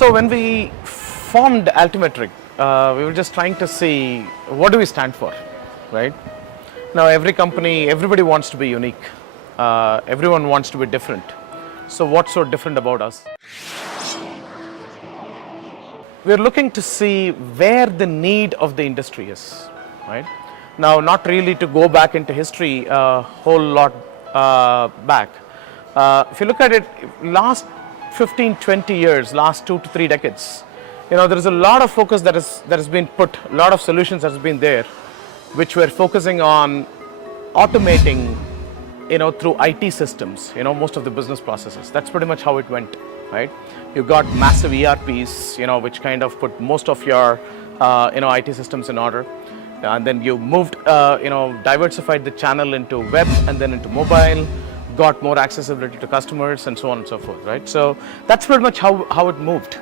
So when we formed Altimetric, we were just trying to see what do we stand for, right? Now every company, everybody wants to be unique. Everyone wants to be different. So what's so different about us? We're looking to see where the need of the industry is, right? Now, not really to go back into history a whole lot back. If you look at it, last 15, 20 years, last 2 to 3 decades, there is a lot of focus that has been put, a lot of solutions that has been there, which were focusing on automating, through IT systems, most of the business processes. That's pretty much how it went, right? You got massive ERPs, which kind of put most of your, IT systems in order. And then you moved, diversified the channel into web and then into mobile, got more accessibility to customers and so on and so forth, right? So that's pretty much how it moved.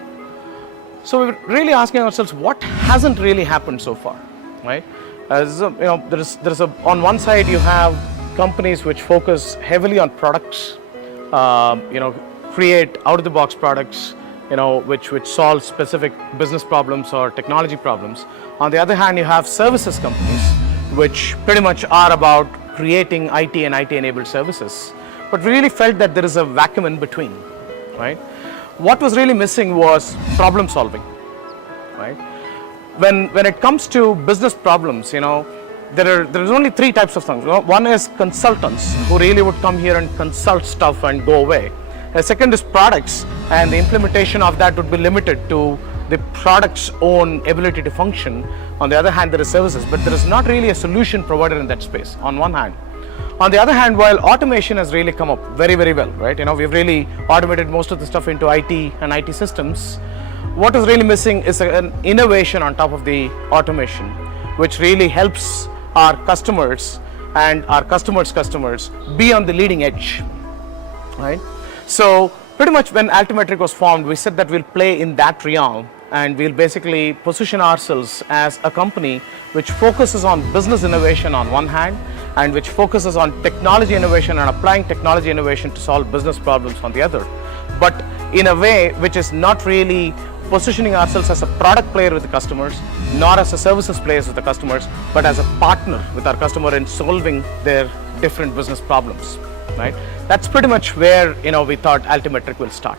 So we're really asking ourselves, what hasn't really happened so far, right? As there's on one side you have companies which focus heavily on products, create out-of-the-box products, which solve specific business problems or technology problems. On the other hand, you have services companies, which pretty much are about creating IT and IT-enabled services, but really felt that there is a vacuum in between, right? What was really missing was problem solving, right? When it comes to business problems, there's only 3 types of things. One is consultants who really would come here and consult stuff and go away. The second is products, and the implementation of that would be limited to the product's own ability to function. On the other hand, there is services, but there is not really a solution provided in that space on one hand. On the other hand, while automation has really come up very, very well, right? We've really automated most of the stuff into IT and IT systems. What is really missing is an innovation on top of the automation, which really helps our customers and our customers' customers be on the leading edge, right? So pretty much when Altimetric was formed, we said that we'll play in that realm and we'll basically position ourselves as a company which focuses on business innovation on one hand and which focuses on technology innovation and applying technology innovation to solve business problems on the other. But in a way which is not really positioning ourselves as a product player with the customers, nor as a services player with the customers, but as a partner with our customer in solving their different business problems, right? That's pretty much where we thought Altimetric will start.